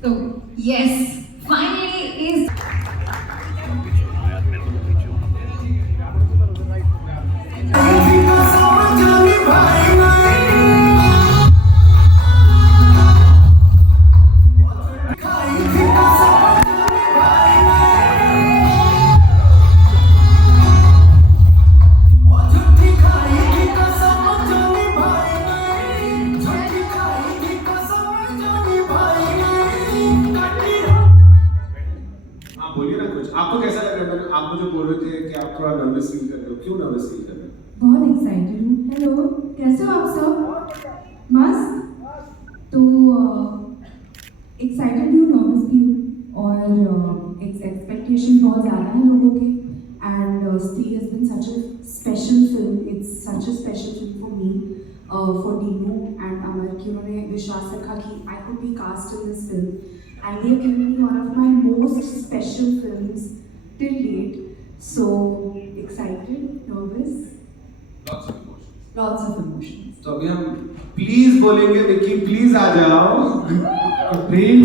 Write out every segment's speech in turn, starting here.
So, yes, finally is. आप बोलिए ना कुछ, आपको कैसा लग रहा है? आप मुझे बोल रहे थे कि आप थोड़ा नर्वस फील कर रहे हो, क्यों नर्वस फील कर रहे हो? बहुत एक्साइटेड हूँ। हेलो, कैसे हो आप सब? मस्त। तो एक्साइटेड भी हूँ, नर्वस भी हूँ और एक्सपेक्टेशन बहुत ज़्यादा है लोगों के। And Stree has been such a special film, it's such a special film for me, for Dinu and Amar, कि उन्होंने विश्वास रखा कि I could be cast in this film and they have given me one of my most special films till date. So excited, nervous, Lots of emotions. lots of emotions. तो अभी हम please बोलेंगे, Vicky please आ जाओ। Please.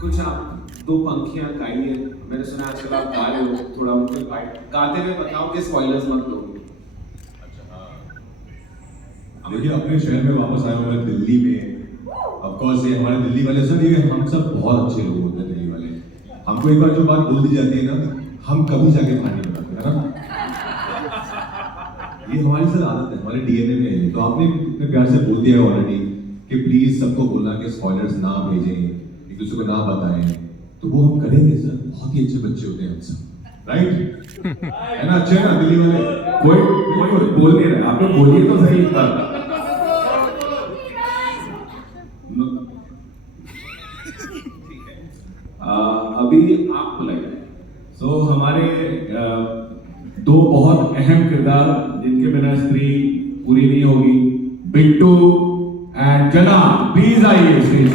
कुछ आप दो पंखियां गाइए, मैंने सुना आजकल आप गा रहे हो, थोड़ा मुझे गाते हुए बताओ कि स्पॉयलर्स मत दो। देखिए, अपने शहर में वापस आया हूँ मैं, दिल्ली में। ऑफ कोर्स ये हमारे दिल्ली वाले सर, ये हम सब बहुत अच्छे लोग होते हैं दिल्ली वाले। हमको एक बार जो बात बोल दी जाती है ना, हम कभी जाके बाहर नहीं बताते, है ना। ये हमारी सर आदत है, हमारे डीएनए में है। तो आपने इतने प्यार से बोल दिया है ऑलरेडी कि प्लीज सबको बोलना कि स्पॉयलर्स ना भेजें, एक दूसरे को ना बताएं, तो वो हम करेंगे सर। बहुत ही अच्छे बच्चे होते हैं हम सब, राइट? है ना, अच्छे ना दिल्ली वाले? कोई बोल नहीं रहा, आप लोग बोलिए तो सही। अभी आप बुलाइए। सो हमारे दो बहुत अहम किरदार जिनके बिना स्त्री पूरी नहीं होगी, बिट्टू एंड जना, प्लीज आइए स्टेज।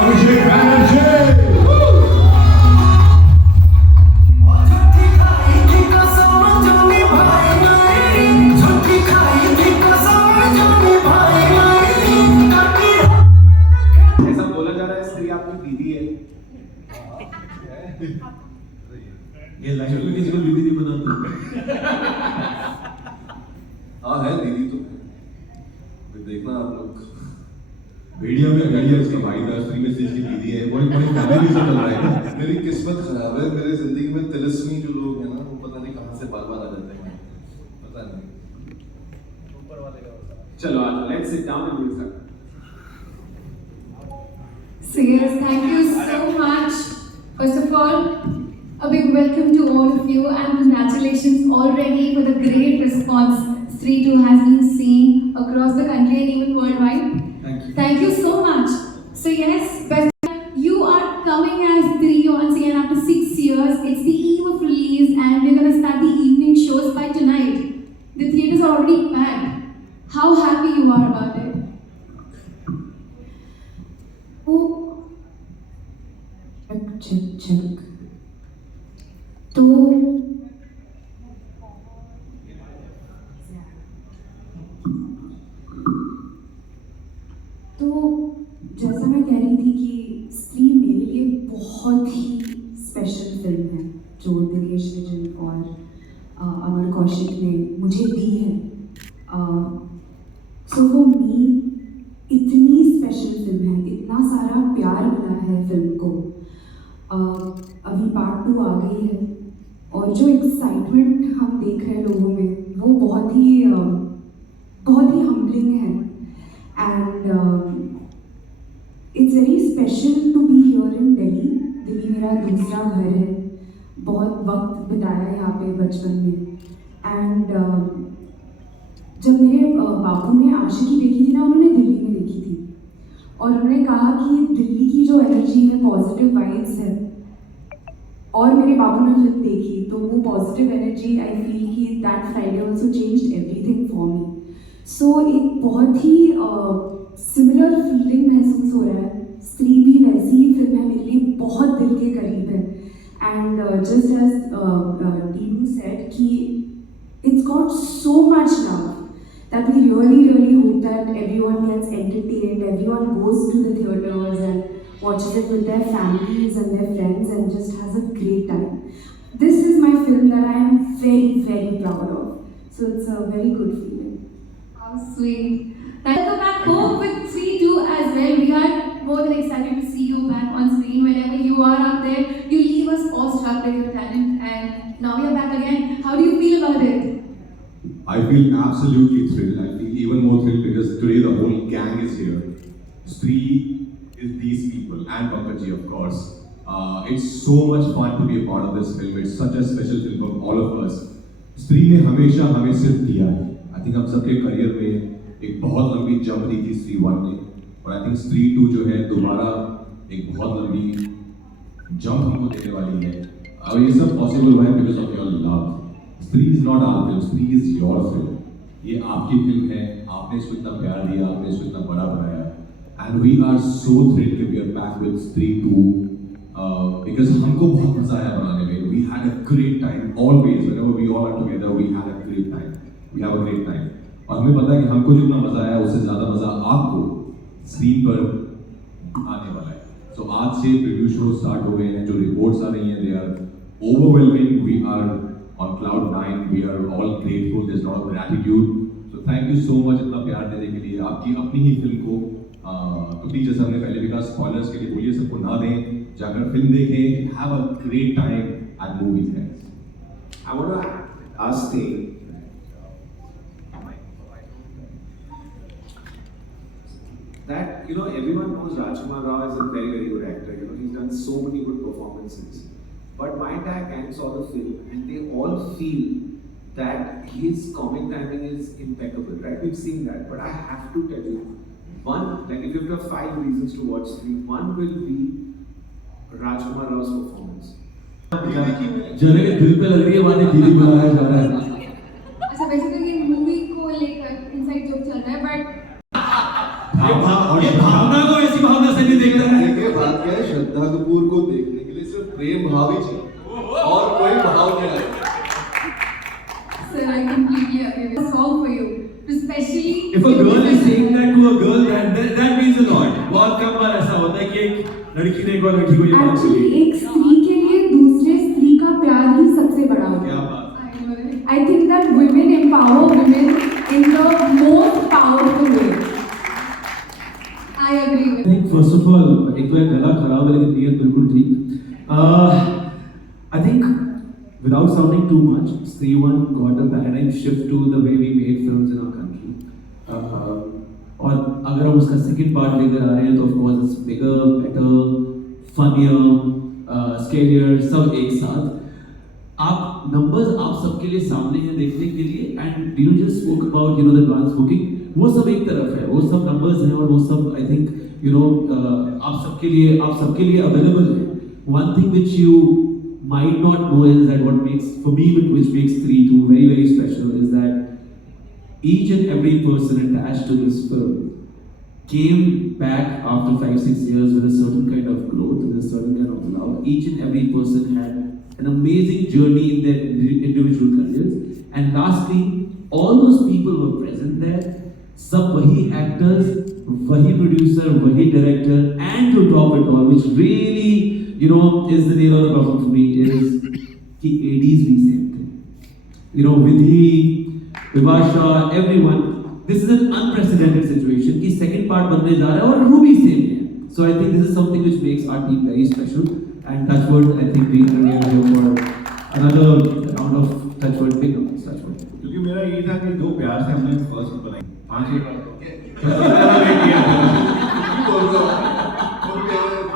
अभिषेक बैनर्जी। ऐसा बोला जा रहा है स्त्री आपकी दीदी है। ये लाइफ में किसी को दीदी नहीं बनाता। हाँ है दीदी तो, फिर देखना आप लोग। मीडिया में अगड़िया उसका भाई था, स्त्री में से इसकी दीदी है, बड़ी बड़ी फैमिली से चल रहा है। मेरी किस्मत खराब है, मेरे जिंदगी में तिलस्मी जो लोग हैं ना, वो पता नहीं कहाँ से बार बार आ जाते हैं, पता नहीं। ऊपर वाले का। चलो आज let's sit down and will start. So yes, thank you so much. First of all, a big welcome to all of you and congratulations already for the great response Stree 2 has been seeing across the country and even worldwide. Thank you. Thank you so much. So yes, you are coming as Stree once again after 6 years. It's the eve of release and we're going to start the evening shows by tonight. The theaters are already packed. How happy you are about it? चक तो जैसा मैं कह रही थी कि स्त्री मेरे लिए बहुत ही स्पेशल फिल्म है, जो दिनेश विजन और अमर कौशिक ने मुझे दी है। सो वो मी इतनी स्पेशल फिल्म है, इतना सारा प्यार मिला है फिल्म को। अभी पार्ट 2 आ गई है और जो एक्साइटमेंट हम देख रहे हैं लोगों में, वो बहुत ही हम्बलिंग है। And it's very special to be here in Delhi. Delhi मेरा दूसरा घर है, बहुत वक्त बिताया यहाँ पे बचपन में। एंड जब मेरे बापू ने आशिकी देखी थी ना, उन्होंने दिल्ली में देखी थी और उन्होंने कहा कि दिल्ली की जो एनर्जी है, पॉजिटिव वाइब्स है। और मेरे बापू ने फिल्म देखी तो वो पॉजिटिव एनर्जी, आई फील कि that Friday also changed everything for me. So एक बहुत ही सिमिलर फीलिंग महसूस हो रहा है just as Dinu said, it's got so much love that we really hope that everyone gets entertained, everyone goes to the theatres and watches it with their families and their friends and just has a great time. This is my film that I am very proud of. So it's a very good feeling. How sweet. Welcome back home with 3-2 as well. We are more than excited to see you back on screen. Whenever you are up there, you leave us awestruck with your talent, and now you're back again. How do you feel about it? I feel absolutely thrilled. I feel even more thrilled because today the whole gang is here. Stree is these people and Pankaj, of course. It's so much fun to be a part of this film. It's such a special film for all of us. स्त्री ने हमेशा हमें सिर्फ दिया है. I think हम सबके career में एक बहुत लंबी जंप दी थी स्त्री 1 ने, और I think स्त्री 2 जो है दोबारा एक बहुत लंबी जंप हमको देने वाली है. और ये सब पॉसिबल हुआ है because of your love. स्त्री is not our film, स्त्री is your film. ये आपकी फिल्म है, आपने इसको इतना प्यार दिया, आपने इसको इतना बड़ा बनाया. And we are so thrilled that we are back with स्त्री 2. Because हमको बहुत मजा आया बनाने में. We had a great time always. Whenever we all are together, we had a great time. We have a great time. और हमें पता है कि हमको जितना मजा आया उससे ज़्यादा मजा आपको स्क्रीन पर आने वाला है. So आज से प्रीव्यू शो स्टार्ट हो गए हैं. जो रिपोर्ट्स आ रही हैं, they are overwhelming. We are on cloud 9. We are all grateful. There's a lot of gratitude. So thank you so much इतना प्यार देने के लिए. आपकी अपनी ही फिल्म को तो प्लीज जैसे हमने पहले भी कहा, स्पॉयलर्स के लिए बोलिए सबको ना दें, जाकर फिल्म देखें. Have a great time at movies guys. I want to ask the that everyone knows Rajkumar Rao is a very good actor. He's done so many good performances. But my entire gang saw the film and they all feel that his comic timing is impeccable, right? We've seen that, but I have to tell you, one, like if you have 5 reasons to watch three, one will be Rajkumar Rao's performance. जने के दिल पे लग रही है बातें, दीदी बुलाया जा रहा है. अच्छा, बेसिकली ये मूवी को लेकर इनसाइड जोक चल रहा है, बट ये भावना को ऐसी भावना से नहीं देखता है. देखिए बात क्या है, श्रद्धा कपूर को देखने के लिए सिर्फ प्रेम भाव ही चाहिए और कोई भाव नहीं आएगा. sir, I completely agree with a song for you, especially If a girl is saying that to a girl, that means a lot. बहुत कम बार ऐसा होता है कि एक लड़की ने एक और लड़की को ये बात Actually, बोली. एक स्त्री के लिए दूसरे स्त्री का प्यार ही सबसे बड़ा होता क्या है. बात. I know it. I think that women empower women in the most powerful way. I agree with I think first of all, एक तो गला खराब है लेकिन नीयत बिल्कुल ठीक. I think without sounding too much, Stree 1 got a paradigm shift to the way we made films in our country. और अगर हम उसका second part लेकर आ रहे हैं तो of course it's bigger, better, funnier, scarier, सब एक साथ. आप numbers आप सबके लिए सामने हैं देखने के लिए, and you just spoke about the advance booking. वो सब एक तरफ है, वो सब numbers हैं और वो सब I think आप सबके लिए available है. One thing which you might not know is that what makes, for me, which makes Stree 2 very special is that each and every person attached to this film came back after 5-6 years with a certain kind of growth, with a certain kind of love. Each and every person had an amazing journey in their individual careers. And lastly, all those people were present there. सब वही actors, वही producer, वही director, and to top it all, which really is the nail of the coffin for me, is कि ADs भी same थे. Vidhi, Vivasha, everyone. This is an unprecedented situation कि second part बनने जा रहा है और Ruby same है. So I think this is something which makes our team very special. And Touchwood, I think we are here for another round of Touchwood, big numbers, Touchwood. क्योंकि मेरा ये था कि दो प्यार से हमने फर्स्ट बनाई 5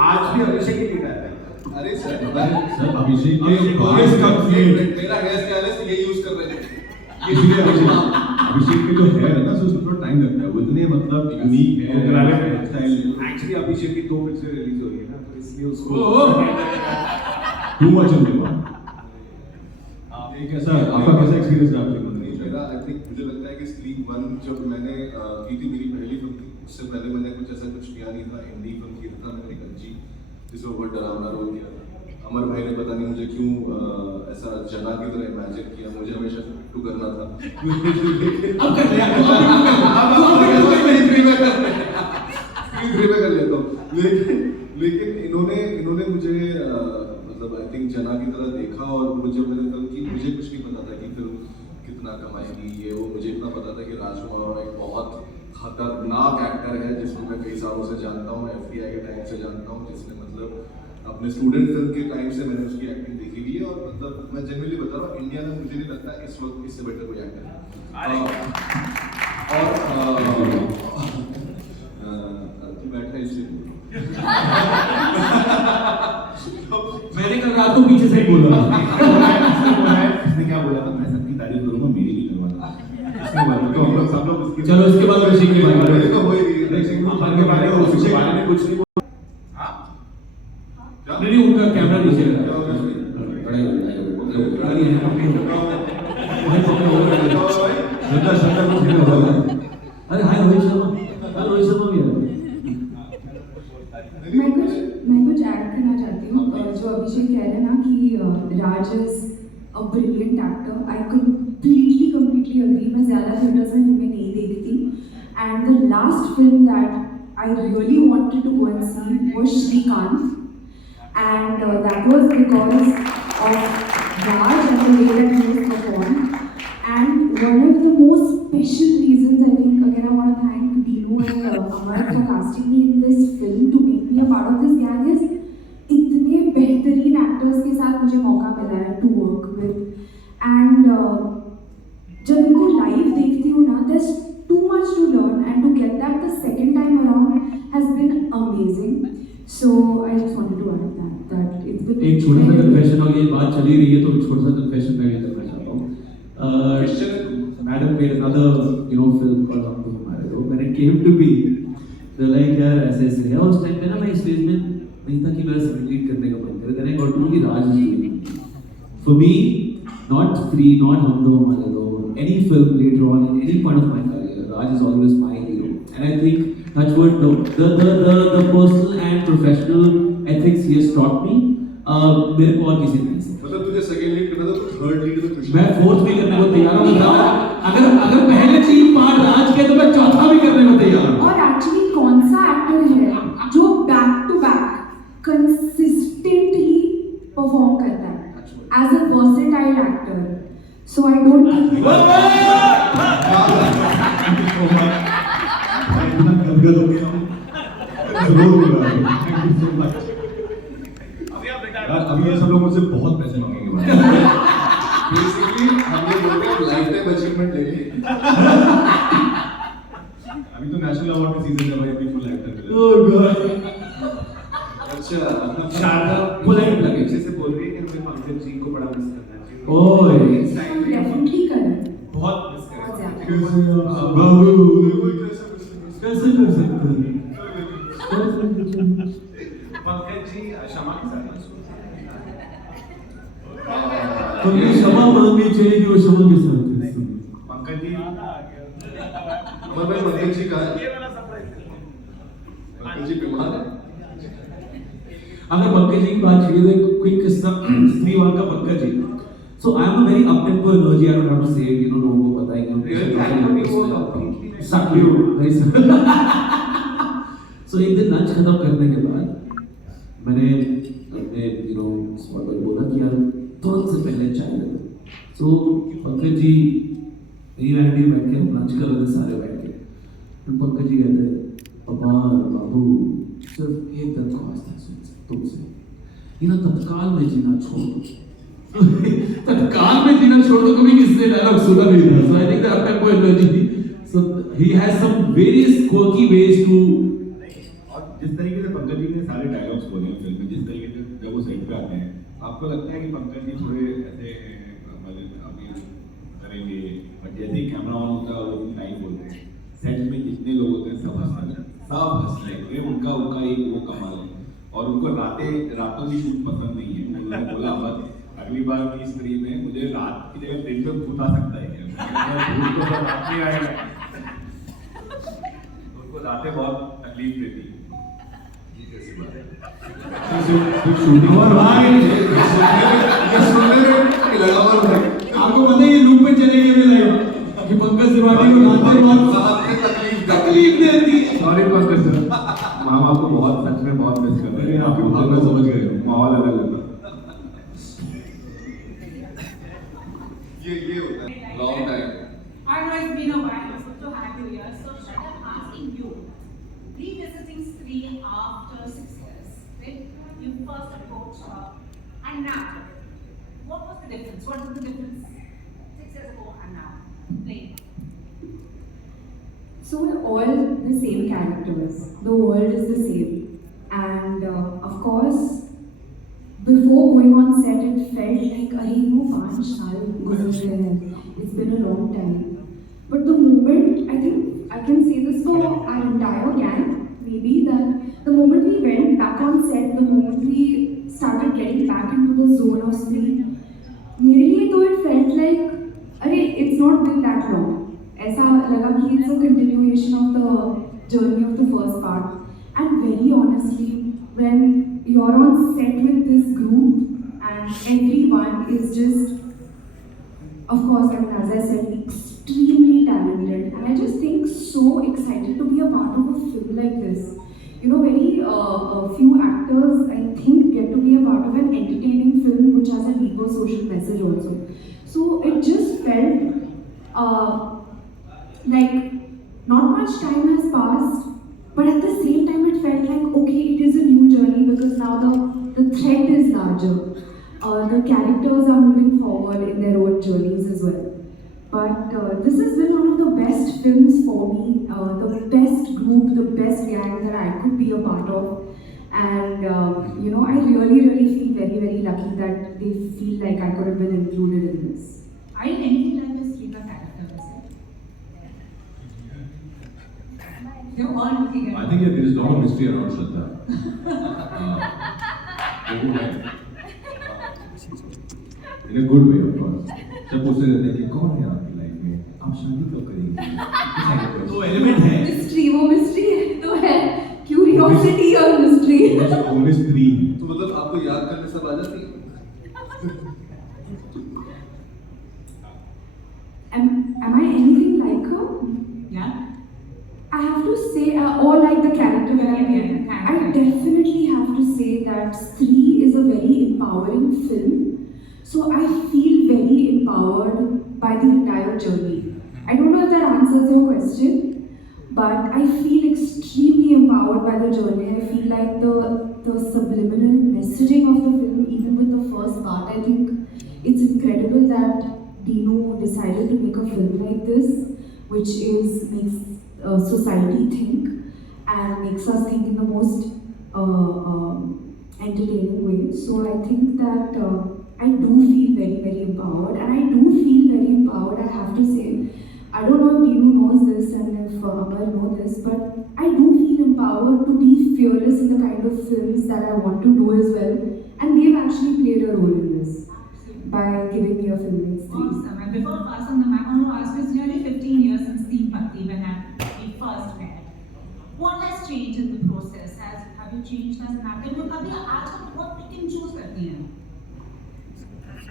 आज भी अभिषेक ही लिखा है. अरे सर अभिषेक मेरा हेयर स्टाइलिस्ट ये यूज कर रहे थे. अभिषेक के जो हेयर है ना, उसमें थोड़ा टाइम लगता है. वो इतने मतलब यूनिक हेयर स्टाइल. Actually अभिषेक की 2 पिक्चर रिलीज हो रही है ना, तो इसलिए उसको टू मच ऑन डिमांड. कैसा आपका कैसा एक्सपीरियंस रहा आपके? मेरा आई थिंक मुझे लगता है कि स्त्री 1 जब मैंने की थी, मेरी पहली फिल्म थी. उससे पहले मैंने कुछ ऐसा कुछ किया नहीं था. हिंदी फिल्म की था मैंने कंची, जिसमें बहुत डरावना रोल किया था. अमर भाई ने पता नहीं मुझे क्यों ऐसा जना की तरह इमेजिन किया, मुझे हमेशा टू करना था। अब कर लिया स्क्रीन 3 में कर लेता हूँ, लेकिन इन्होंने मुझे मतलब आई थिंक जना की तरह देखा, और मुझे मैंने फिल्म की, मुझे कुछ नहीं पता था कि फिल्म कितना कमाएगी ये वो। मुझे इतना पता था कि राजकुमार राव एक बहुत खतरनाक एक्टर है जिसको मैं कई सालों से जानता हूँ, FBI के टाइम से जानता हूँ, जिसने मतलब अपने स्टूडेंट फिल्म के टाइम से मैंने उसकी एक्टिंग देखी हुई है। और मतलब मैं जेन्युइनली बता रहा हूँ, इंडिया में मुझे नहीं लगता इस वक्त इससे बेटर कोई एक्टर है। और तू बैठा है इसलिए मैंने कल रात को पीछे से ही बोला। इसने क्या बोला था, मैं सबकी तारीफ करूंगा, मेरी भी करवाना। इसके बाद तो हम लोग सब लोग इसके चलो इसके बाद ऋषि की बात करें। तो होएगी अमर के बारे में कुछ नहीं बोला। हाँ क्या? नहीं उनका कैमरा नीचे लगा। क्या होगा इसमें? अरे हाय रोहित शर्मा, रोहित शर्मा भी है। मैं कुछ ऐड करना चाहती हूँ। जो अभिषेक कह रहे हैं ना कि Raj is a brilliant actor, I completely agree। मैं ज़्यादा थिएटर्स में फिल्में नहीं देखती, and the last film that I really wanted to go and see was Srikanth, and that was because of Raj and the way that he was performed. And one of the most special reasons, I think, again I want to thank Dino and Amar for casting me in this film to make me a part of this gang, is इतने बेहतरीन actors के साथ मुझे मौका मिला है to work with, and जब इनको लाइव देखती हूँ ना, there's too much to learn, and to get that the second time around has been amazing. So I just wanted to add that it's been एक छोटा सा कन्फेशन, और ये बात चली रही है तो छोटा सा कन्फेशन मैं भी करना चाहता हूँ। Madam made another film called Hum Do Hamare Do, when it came to be तो लाइक यार ऐसे ऐसे है, और उस टाइम पे ना मैं स्टेज में नहीं था कि मेरा सेकंड लीड करने का मन करे, देन आई गॉट टू कि Raj is doing for me, not three, not Hum Do हमारे दो, any film later on in any point of my career, Raj is always my hero, and I think touch wood, the personal and professional ethics he has taught me, मेरे को और किसी ने नहीं सिखाया। मतलब तुझे सेकंड लीड करना था तो थर्ड लीड में खुश मैं फोर्थ भी करने को तैयार हूँ। अगर पहले 3 पार्ट राज के तो मैं चौथा भी करने को तैयार हूँ। और एक्चुअली कौन सा एक्टर है जो back to back consistently perform करता है as a versatile actor? So I don't think अभी ये सब लोग मुझसे बहुत पैसे मांगेंगे। बेसिकली हम ये बोल रहे हैं लाइफ टाइम अचीवमेंट ले ली। अभी तो नेशनल अवार्ड का सीजन है भाई, अभी फुल एक्टर। ओह गॉड, अच्छा शारदा Polite लगे। पीछे से बोल रही है कि हमें पंकज जी को बड़ा मिस करना चाहिए। ओए इस टाइम पे हम डेफिनेटली करें। बहुत मिस करेंगे। बाबू कैसे कर सकते हैं? पंकज जी क्षमा के साथ तो ये क्षमा मांगनी चाहिए कि वो क्षमा के साथ है। पंकज जी पंकज जी कहाँ है? पंकज जी बीमार है। अगर पंकज जी की बात छेड़ी तो एक क्विक किस्सा स्त्रीवान का Pankaj ji. So I am a very up tempo energy, I don't have to say it, लोगों को पता है कि So एक दिन लंच खत्म करने के बाद मैंने अपने स्पॉट पर बोला कि यार तुरंत से पहले चाय ले लो। So पंकज जी मेरी बैठ के हम लंच कर रहे थे सारे बैठ के, पंकज जी कहते पापा बाबू सिर्फ एक दरख्वास्त है तुमसे, तत्काल में जीना छोड़ दो। तत्काल में जीना छोड़ दो, कभी किसने डायलॉग सुना नहीं था। So I think that up-tempo energy, so he has some various quirky ways to, और जिस तरीके से पंकज जी ने सारे डायलॉग्स बोले हैं फिल्म में, जिस तरीके से जब वो सेट पे आते हैं, आपको लगता है कि पंकज जी थोड़े ऐसे अभी करेंगे, और जैसे ही कैमरा ऑन होता है वो लाइन बोलते हैं, सेट में जितने लोग होते हैं सब हंस रहे, उनका एक वो कमाल है। और उनको रातों की शूट पसंद नहीं है। उन्होंने बोला अमर अगली बार की स्क्रीन में मुझे रात की जगह दिन में भूत आ सकता है क्या? भूत तो रात में आएगा। उनको रातें बहुत तकलीफ देती है। शूटिंग और भाई ये सुनने में लगा हुआ है। आपको पता है ये लूप पे चले गए लाइव कि पंकज त्रिपाठी को गाते बहुत तकलीफ देती है। सॉरी पंकज सर, माम आपको बहुत सच में बहुत मिस कर रहे हैं। आपकी भावना समझ गए। माहौल अलग होगा। ये होता है long time. I know it's been a while, I'm so happy here. So, Shraddha, I'm asking you, revisiting Stree after 6 years, right? You first approached her, and now, what was the difference? What is the difference 6 years ago and now? Playing. So we're all the same characters. The world is the same. And of course, before going on set, it felt like, अरे वो 5 साल गुजर गए हैं. It's been a long time. But the moment, I think I can say this for our entire gang, maybe that the moment we went back on set, the moment we started getting back into the zone of Stree, मेरे लिए तो it felt like, अरे it's not been that long. ऐसा लगा कि it's a continuation of the journey of the first part. And very honestly, when you're on set with this group and everyone is just, of course, I mean, as I said, extremely talented, and I just think so excited to be a part of a film like this. You know, very few actors, I think, get to be a part of an entertaining film which has a deeper social message also. So it just felt like not much time has passed, but at the same time it felt like, okay, it is a new journey because now the thread is larger. The characters are moving forward in their own journeys as well. But this has been one of the best films for me, the best group, the best gang that I could be a part of. And you know, I really feel very, very lucky that they feel like I could have been included in this. Are you anything like your Srika character, Vasu? You're all looking at I think there is a lot of mystery around Shraddha. In a good way, of course. जब पूछते रहते हैं कि कौन है आपकी life में, आप शादी कब करेंगे? तो एलिमेंट है। Mystery, वो mystery है तो है curiosity और mystery. Only three. तो मतलब आपको याद करने सब आ जाती है? Am I anything like her? Yeah? I have to say, or like the character that I Yeah, played, the I character. definitely have to say that Stree is a very empowering film. So I feel very empowered by the entire journey. I don't know if that answers your question, but I feel extremely empowered by the journey. I feel like the subliminal messaging of the film, even with the first part, I think it's incredible that Dino decided to make a film like this, which makes society think and makes us think in the most entertaining way. So I think that I do feel very, very empowered, and I do feel very empowered, I have to say. I don't know if Dino knows this and if Amar knows this, but I do feel empowered to be fearless in the kind of films that I want to do as well. And they've actually played a role in this by giving me a film like Stree. Awesome. And before passing the mic, I want to ask you, it's nearly 15 years since Teen Bhakti when we first met. What has changed in the process? Have you changed as an actor? You have asked what we can choose करती हैं?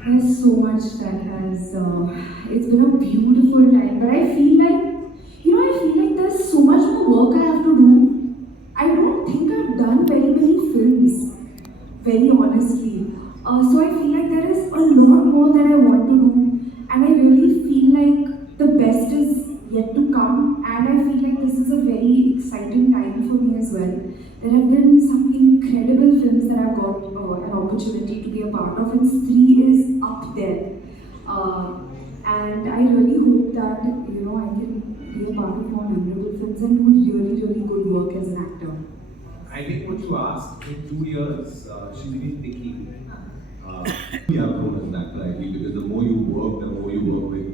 There's so much that has, it's been a beautiful time, but I feel like there's so much more work I have to do. I don't think I've done very many films, very honestly. So I feel like there is a lot more that I want to do, and I really feel like the best is yet to come, and I feel like this is a very exciting time for me as well. There have been some incredible films that I've got an opportunity to be a part of, and Stree is up there. And I really hope that, you know, I can be a part of more memorable films and do really, really good work as an actor. I think what you asked, in 2 years, she's been picky. We have grown as an actor, I feel, because the more you work, the more you work with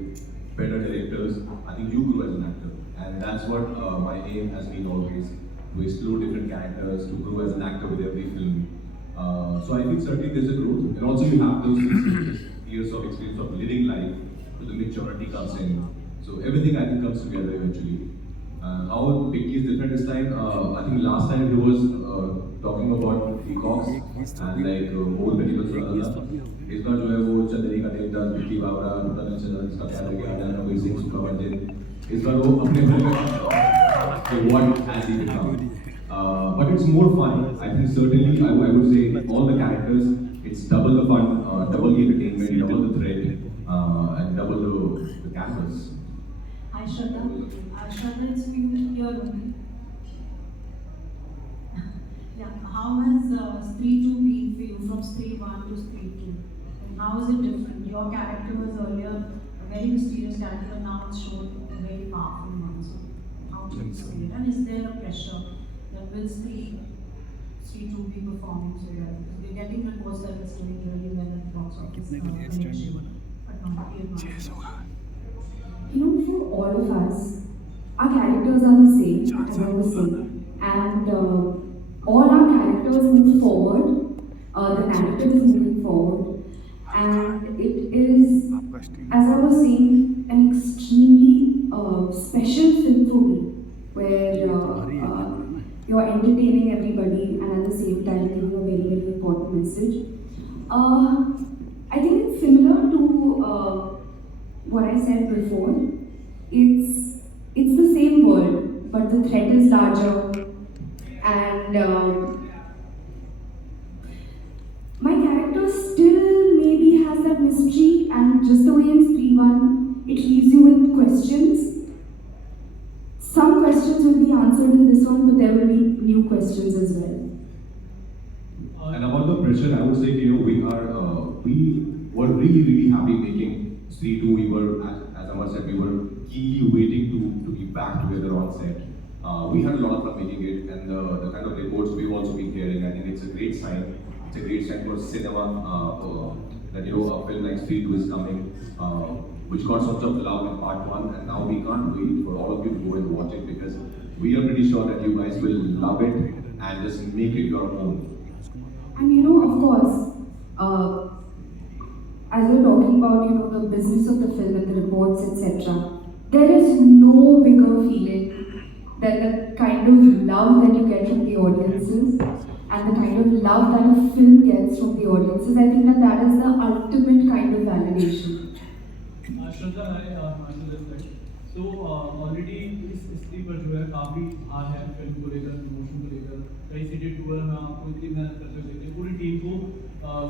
better directors, I think you grow as an actor. And that's what my aim has been always, to explore different characters, to grow as an actor with every film. So I think certainly there's a growth. And also you have those 6 years of experience of living life, so the maturity comes in. So everything I think comes together eventually. How Picky is different this time, I think last time he was talking about peacocks and like more medical stuff. इस बार जो है वो चंदेरी का टेंटा विक्की बावरा नूतन चंद्रन इसका प्यार लगे आजा नवीर सिंह सुब्रमण्यम इस बार वो अपने what has he become? But it's more fun. I think certainly I would say all the characters. It's double the fun, double the entertainment, double the thread, and double the canvas. Hi Shraddha. Shraddha, it's for you here only. Yeah, how has Stree 2 been for you from Stree 1 to Stree 2? And how is it different? Your character was earlier a very mysterious character, now it's shown a very powerful one. So how do you explain it? And is there a pressure that will Stree 2 be performing so well? Because we're getting reports that it's doing really well at the box office collection, but not yet. You know, for all of us, our characters are the same, as I was saying, and all our characters move forward, the narrative is moving forward, and it is, as I was saying, an extremely special film for me, where you're entertaining everybody and at the same time giving a very, very important message. I think it's similar to what I said before. It's the same world, but the threat is larger, and my character still maybe has that mystery, and just the way in Stree 1, it leaves you with questions. Some questions will be answered in this one, but there will be new questions as well. And about the pressure, I would say, we were really happy making Stree 2. We were, as Amar said, we were keenly waiting to be back together on set. We had a lot of fun making it, and the kind of reports we've also been hearing, I think it's a great sign. It's a great sign for cinema that a film like Stree 2 is coming, which got so much of love in part 1, and now we can't wait for all of you to go and watch it because we are pretty sure that you guys will love it and just make it your own. And of course, as we're talking about the business of the film and the reports, etc., there is no bigger feeling than the kind of love that you get from the audiences and the kind of love that a film gets from the audiences. I think that is the ultimate kind of validation. Shraddha, hi, Marshall this side. So already इस स्त्री पर जो है काफ़ी हार है film को लेकर, प्रमोशन को लेकर, कई सिटी टूर में आपको इतनी मेहनत करते हुए देखते पूरी टीम को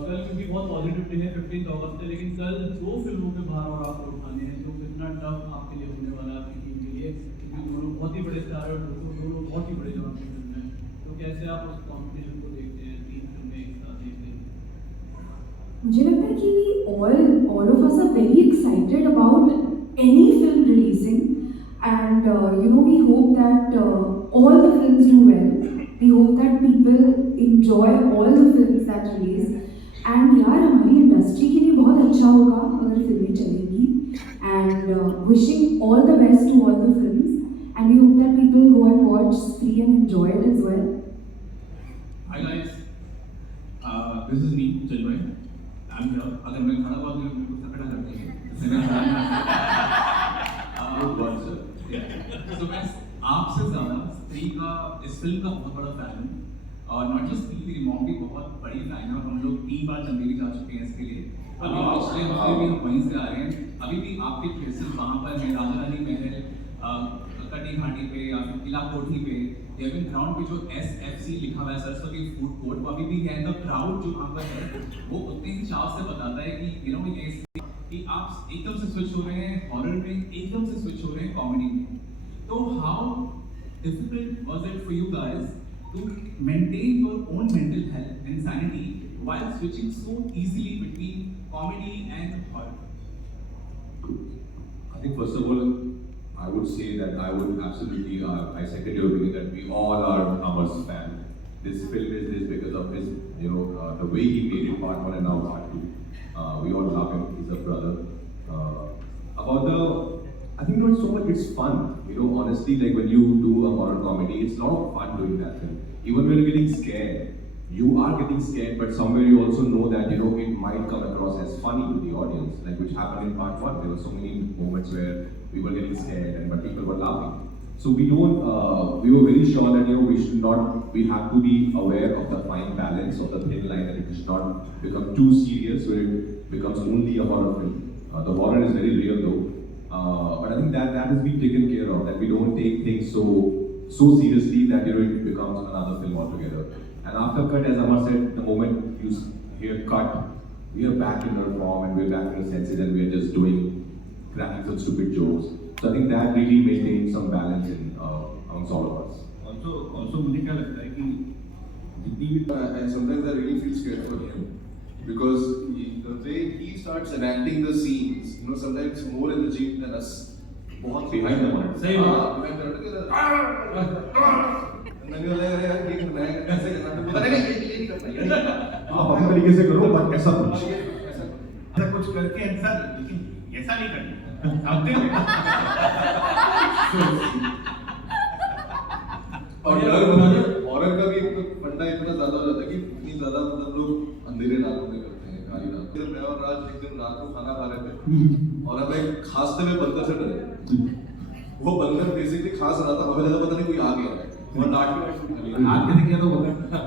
कल क्योंकि बहुत पॉजिटिव दिन है 15 अगस्त है, लेकिन कल 2 फिल्मों के भार और आपको उठाने हैं जो कितना टफ आपके लिए होने वाला है आपकी टीम के लिए, क्योंकि दोनों बहुत ही बड़े स्टार और दोनों बहुत ही बड़े जवान की फिल्म है, तो कैसे आप उस कॉम्पिटिशन को देखते हैं, 3 फिल्में एक साथ देखते हैं? मुझे लगता है कि all of us are very excited about any film releasing, and we hope that all the films do well. We hope that people enjoy all the films that release, and यार हमारी इंडस्ट्री के लिए बहुत अच्छा होगा अगर फिल्में चलेंगी, and wishing all the best to all the films, and we hope that people go and watch Stree and enjoy it as well. Hi guys, this is me, Chinmay. I'm here. अगर मैं खड़ा हुआ तो मेरे को सकड़ा करते हैं। So मैं आपसे ज़्यादा स्त्री का इस फिल्म का बहुत बड़ा फैन हूँ, और नॉट जस्ट स्त्री, मेरी मॉम भी बहुत बड़ी फैन है और हम लोग 3 बार चंदेरी जा चुके हैं इसके लिए। अभी पिछले हफ्ते भी हम वहीं से आ रहे हैं, अभी भी आपके प्लेसेस वहाँ पर हैं, राजा रानी महल, कटी घाटी पे या फिर किला कोठी पे, या फिर ग्राउंड पे जो SFC लिखा हुआ है, सरस्वती फूड कोर्ट, वो अभी भी है। द क्राउड जो वहाँ पर है वो उतने ही चाव से बताता है कि ये कि आप एकदम से स्विच हो रहे हैं हॉरर में, एकदम से स्विच हो रहे हैं कॉमेडी में। तो how difficult was it for you guys to maintain your own mental health and sanity while switching so easily between comedy and horror? I think first of all, I would say that I would absolutely, I second your opinion that we all are Amar's fan. This film is this because of his, the way he made it part 1 and now part 2. We all love him, he's a brother. I think it's so much, it's fun. Honestly, like when you do a horror comedy, it's a lot of fun doing that thing. Even when you're getting scared, you are getting scared, but somewhere you also know that, it might come across as funny to the audience, like which happened in part 1. There were so many moments where we were getting scared, but people were laughing. So we don't. We were very sure that we should not. We have to be aware of the fine balance of the thin line, that it should not become too serious where it becomes only a horror film. The horror is very real though, but I think that has been taken care of. That we don't take things so seriously that it becomes another film altogether. And after cut, as Amar said, the moment you hear cut, we are back in our form and we're back in our senses and we're just cracking some stupid jokes. So I think that really maintains some balance amongst all of us. Also मुझे क्या लगता है कि जितनी भी Sometimes I really feel scared for him because the way he starts enacting the scenes, sometimes more in the jeep than us. बहुत Behind the monitor. सही बात। मैंने बोला यार ये करना है कैसे करना है पता नहीं ये नहीं करना है आप अपने तरीके से करो पर ऐसा कुछ ऐसा कुछ करके ऐसा लेकिन ऐसा नहीं करना सामने में और डर हॉरर का भी एक फंडा इतना ज्यादा हो जाता है कि इतनी ज्यादा लोग अंधेरे रातों में करते हैं काली रात में। मैं और राज एक दिन रात को खाना खा रहे थे और हमें खांसते हुए बंदर से डरे। वो बंदर बेसिकली खांस रहा था, हमें लगा पता नहीं कोई आ गया है और नाटक हाथ कैसे किया तो बता।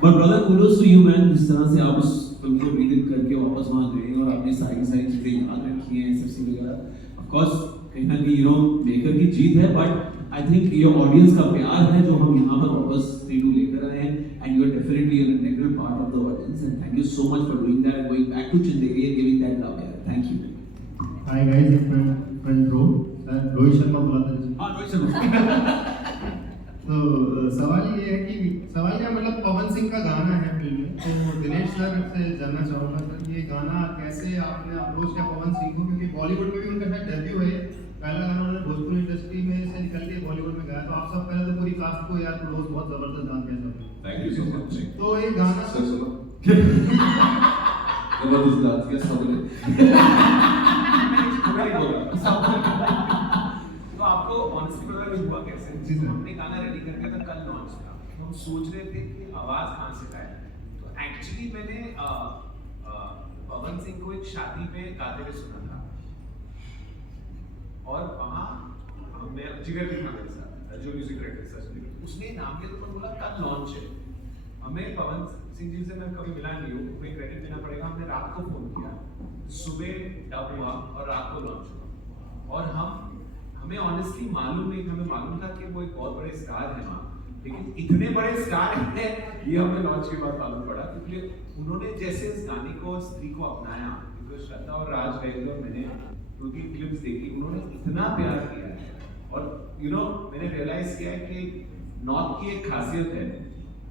But brother, kudos to you man, जिस तरह से आप उस फिल्म को रीड करके वापस वहाँ गए और आपने सारी चीजें याद रखी हैं एसएफसी वगैरह। Of course कहीं ना कहीं मेकर की जीत है, but I think ये ऑडियंस का प्यार है जो हम यहाँ पर वापस 3-2 लेकर आए हैं, and you are definitely an integral part of the audience, and thank you so much for doing that and going back to Chanderi and giving that love. Thank you. Hi guys, it's friend bro. Rohit Sharma बोला था जी। हाँ रोहित शर्मा। तो सवाल ये है कि सवाल क्या मतलब पवन सिंह का गाना है फिल्म में, तो दिनेश सर से जानना चाहूँगा सर ये गाना कैसे आपने अप्रोच किया पवन सिंह को, क्योंकि बॉलीवुड में भी उनका शायद डेब्यू है, पहला गाना उन्होंने भोजपुरी इंडस्ट्री में से निकल के बॉलीवुड में गाया, तो आप सब पहले तो पूरी कास्ट को यार क्लोज बहुत जबरदस्त डांस किया सब। Thank you so much. तो ये गाना सर सुनो जबरदस्त डांस किया सबने। तो आपको ऑनेस्टली पता नहीं हुआ कैसे? हम अपने गाना रेडी करके था, कल लॉन्च था, हम सोच रहे थे कि आवाज कहाँ से आए, तो एक्चुअली मैंने पवन सिंह को एक शादी में गाते हुए सुना था और वहाँ मैं जिगर भी था मेरे साथ, जो म्यूजिक डायरेक्टर सर, उसने नाम लिया तो बोला कल लॉन्च है। हमें पवन सिंह जी से मैं कभी मिला नहीं हूँ, कोई क्रेडिट देना पड़ेगा, हमने रात को फोन किया, सुबह डब हुआ और रात को लॉन्च हुआ और हमें ऑनेस्टली मालूम नहीं, हमें मालूम था कि वो एक बहुत बड़े स्टार है वहाँ, लेकिन इतने बड़े स्टार हैं ये हमें लॉन्च के बाद मालूम पड़ा, क्योंकि उन्होंने जैसे इस गाने को स्त्री को अपनाया, क्योंकि श्रद्धा और राज गए और मैंने उनकी फिल्म्स देखी, उन्होंने इतना प्यार किया है और मैंने रियलाइज किया है कि नॉर्थ की एक खासियत है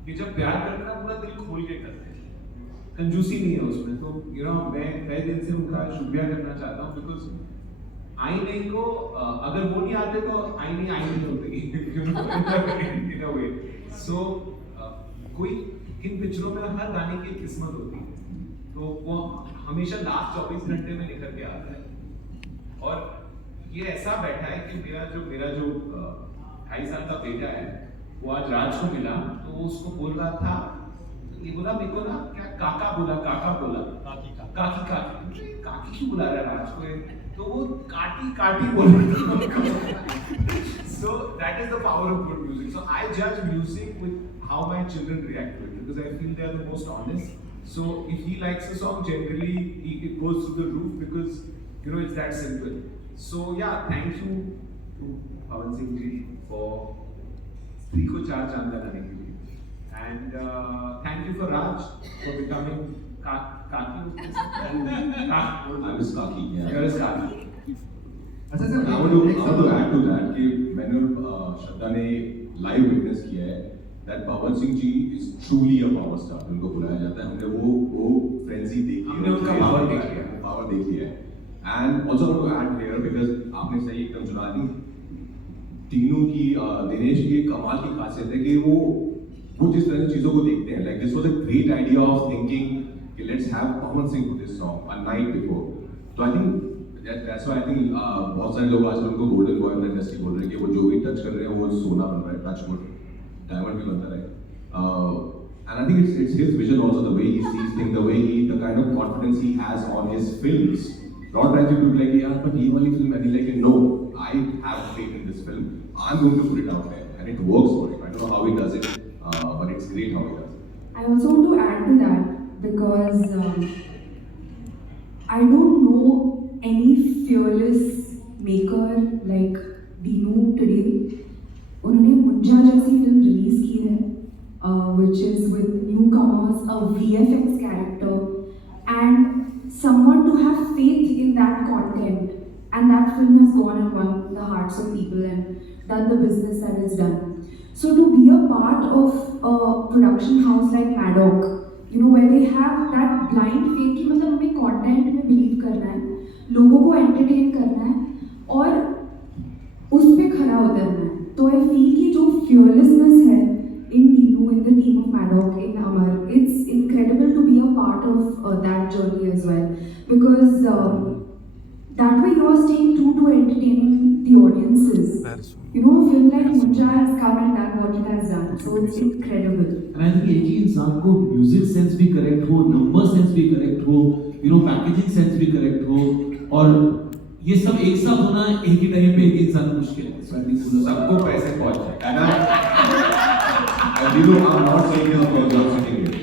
कि जब प्यार करते हैं पूरा दिल खोल के करते हैं, कंजूसी नहीं है उसमें। तो मैं कई दिन से उनका शुक्रिया करना चाहता हूँ, बिकॉज आईने को अगर वो नहीं आते तो आईने होते इन अ वे। सो कोई इन पिक्चरों में हर गाने की किस्मत होती है, तो वो हमेशा लास्ट 24 घंटे में निकल के आता है और ये ऐसा बैठा है कि मेरा जो 2.5 साल का बेटा है वो आज राज को मिला, तो वो उसको बोल रहा था, ये बोला मेरे को ना क्या काका बोला काकी क्यों बुला रहा है राज को, तो वो काटी बोल रहा था। So that is the power of good music. So I judge music with how my children react to it, because I feel they are the most honest. So if he likes a song, generally it goes through the roof, because it's that simple. So yeah, thank you to Pawan Singh ji for स्त्री को 4 चांद लगाने के लिए, and thank you for Raj for becoming Kaki. I was Kaki. Yeah. You're his Kaki. अच्छा sir I want to add to that कि मैंने श्रद्धा ने live witness किया है that Pawan Singh ji is truly a power star, उनको बुलाया जाता है, हमने वो frenzy देखी है, हमने उनका power देख लिया है। And also I want to add here because आपने सही एकदम चुना दी, तीनों की दिनेश की कमाल की खासियत है कि वो जिस तरह की चीजों को देखते हैं, like this was a great idea of thinking कि let's have Pawan Singh do this song a night before. तो I think that's why I think बहुत सारे लोग आजकल उनको golden boy of the industry बोल रहे हैं कि वो जो भी टच कर रहे हैं वो सोना बन रहा है, टच वुड डायमंड भी बनता रहे। And I think it's his vision also, the way he sees things, the kind of confidence he has on his films, not Rajiv to be like, yeah, but ये वाली film है like, no, I have faith in this film. I'm going to put it out there, and it works for him. I don't know how he does it, but it's great how he does it. I also want to add to that because I don't know any fearless maker like Dinu today. उन्होंने मुंजा जैसी film release की है, which is with newcomers, a VFX character, and someone to have faith in that content, and that film has gone and won the hearts of people and done the business that it's done. So to be a part of a production house like Maddock, you know, where they have that blind faith कि मतलब हमें content में believe करना है, लोगों को entertain करना है और उस पे खड़ा उतरना है. तो I feel कि जो fearlessness है in Dinu, in the team of Maddock, in Amar, it's incredible to be a part of that journey as well, because that way you are staying true to entertaining the audiences. You know, a film like Munja has come and done what it has done, so it's incredible. And I think एक ही इंसान को music sense भी correct हो, number sense भी correct हो, you know packaging sense भी correct हो, और ये सब एक साथ होना एक ही टाइम पे एक इंसान मुश्किल है. सबको पैसे पहुंचे. And I'm not saying this because I'm sitting here.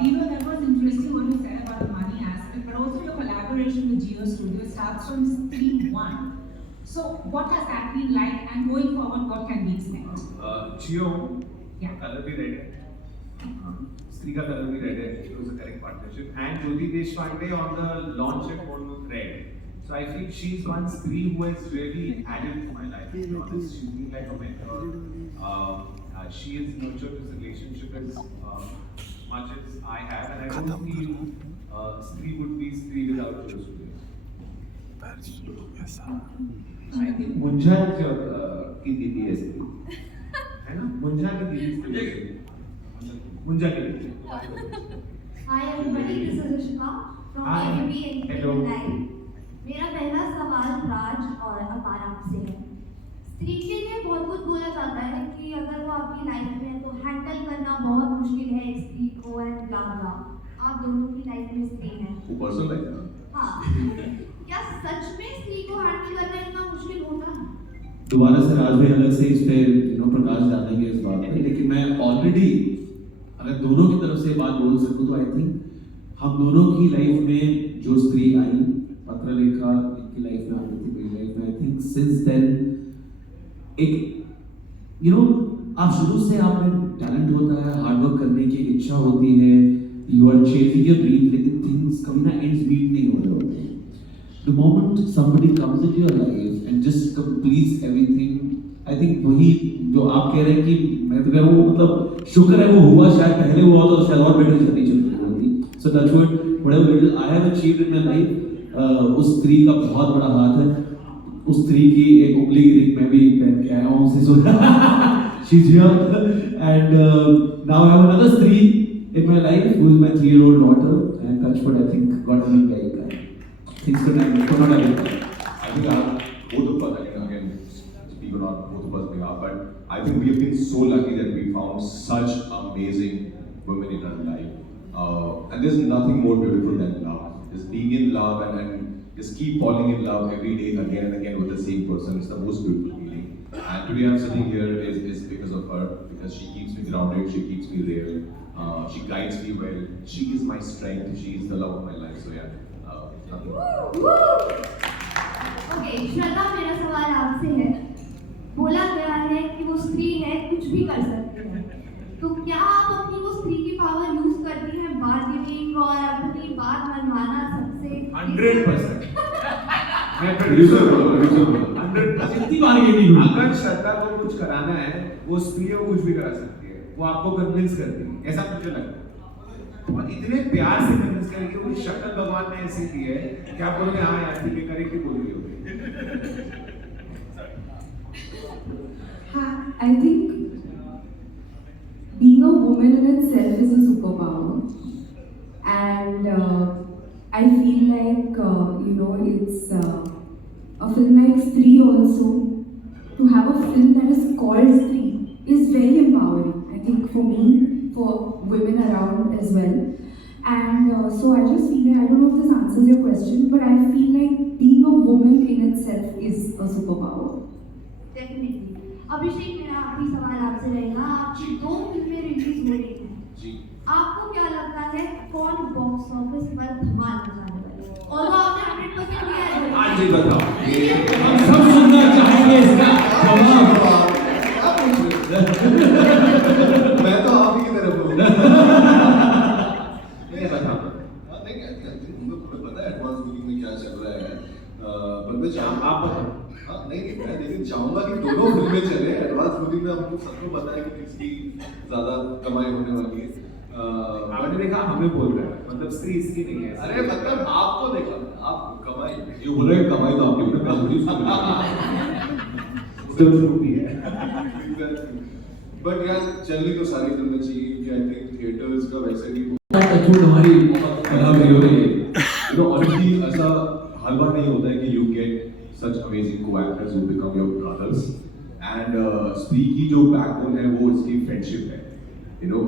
Dino, that was interesting what you said about the money aspect, but also your collaboration with Geo Studio starts from Stream 1. So what has that been like, and going forward, what can we expect? Geo, Yeah. color भी read है, Stree का color भी read है, it was a correct partnership, and Jyoti Deshpande on the launch at Bournemouth Red. So I feel she's one Stree who has really added to my life. To be honest, she's been like a mentor. She has nurtured this relationship as much as I have, and I don't feel Stree would be Stree without Geo Studios. I think मुंजा की दीदी है Stree, है ना? मुंजा की दीदी Stree, मुंजा की दीदी. Hi everybody, this is Rishma from Hi. ABP Hello. Entertainment Live. मेरा पहला सवाल राज और अपार आपसे है. स्त्री के लिए बहुत कुछ बोला जाता है कि अगर वो आपकी लाइफ में है तो हैंडल करना बहुत मुश्किल है एक स्त्री को एंड ब्ला ब्ला. आप दोनों की लाइफ में स्त्री हैं. वो पर्सन लाइक है. हाँ. क्या सच में स्त्री को हैंडल करना इतना मुश्किल होता है? दोबारा से राज भाई अलग से इस पे यू नो प्रकाश डालेंगे इस बात पे, लेकिन मैं ऑलरेडी अगर दोनों की तरफ से बात बोल सकूं तो आई थिंक हम दोनों की लाइफ में जो स्त्री आई, पत्रलेखा इनकी लाइफ में आती थी, मेरी लाइफ में, आई थिंक सिंस देन एक यू नो आप शुरू से आप में टैलेंट होता है, हार्ड वर्क करने की इच्छा होती है, you are chasing your dream, लेकिन थिंग्स कभी ना एंड्स मीट नहीं हो रहे होते. The moment somebody comes into your life and just completes everything, I think वही जो आप कह रहे हैं कि मैं तो कह रहा हूँ मतलब शुक्र है वो हुआ, शायद पहले हुआ तो शायद और बेटर जर्नी चल रही होती. So touch wood, whatever little I have achieved in my life, उस स्त्री का बहुत बड़ा हाथ है. उस स्त्री की एक उंगली की रिंग मैं भी पहन के आया हूँ उसे सुना. She's here and now I have another स्त्री in my life who is my 3-year-old daughter, and touch wood, I think God will like that. Things could not have been. I think both of us, again, speak on both of us behalf, but I think we have been so lucky that we found such amazing women in our life. And there's nothing more beautiful than love. Just being in love and just keep falling in love every day again and again with the same person. It's the most beautiful feeling. And today I'm sitting here is because of her, because she keeps me grounded, she keeps me real, she guides me well. She is my strength, she is the love of my life. So yeah. Okay, Shraddha, मेरा सवाल आपसे है. बोला गया है कि वो स्त्री है, कुछ भी कर सकती है. तो क्या आप अपनी वो स्त्री की पावर यूज करती हैं बार्गेनिंग और अपनी बात मनवाना सबसे? 100%. मैं Producer बोलो. 100%. कितनी बार ये नहीं हुई? अगर श्रद्धा को कुछ कराना है, वो स्त्री को कुछ भी करा सकती है. वो आपको कन्विंस करती है, ऐसा मुझे लगता है. और इतने प्यार से कन्विंस करेंगे, वो शक्ल भगवान ने ऐसी दी है कि आप बोलोगे हाँ यार ठीक है, करेक्ट बोल रही हो. I think being a woman in itself is a superpower, and I feel like you know it's a film like Stree also, to have a film that is called Stree is very empowering. I think for me, for women around as well, And so I just feel like, I don't know if this answers your question, but I feel like being a woman in itself is a superpower. Definitely. Abhishek, मेरा आखिरी सवाल आपसे रहेगा, आपकी 2 फिल्में release हो रही हैं जी। आपको क्या लगता है कौन बॉक्स ऑफिस पर धमाल मचाने वाला है? और वो आपने 100% दिया है। हाँ जी, बताओ। हम सब सुनना चाहेंगे इसका जवाब। मैं तो आप ही की तरफ हूँ। नहीं बताओ। नहीं, उनको पता है एडवांस बुकिंग में क्या चल रहा है। पर मैं आप बताओ। हाँ, नहीं, मैं लेकिन चाहूंगा कि दोनों फिल्में चले। एडवांस बुकिंग में हमको सबको पता है कि किसकी ज्यादा कमाई होने वाली है। आपने देखा, हमें बोल रहा है, मतलब स्त्री इसकी नहीं है। अरे मतलब आपको देखा, आप कमाई ये बोल रहे हैं कमाई तो आपकी बोल रहे है। बट यार चलनी तो सारी फिल्में चाहिए क्योंकि आई थिंक थिएटर्स का वैसे भी हमारी बहुत खराब रही हो रही है। ऑनेस्टली ऐसा हर बार नहीं होता है कि यू गेट सच अमेजिंग को actors who become your brothers and स्त्री की जो बैकबोन है वो इसकी फ्रेंडशिप है। यू नो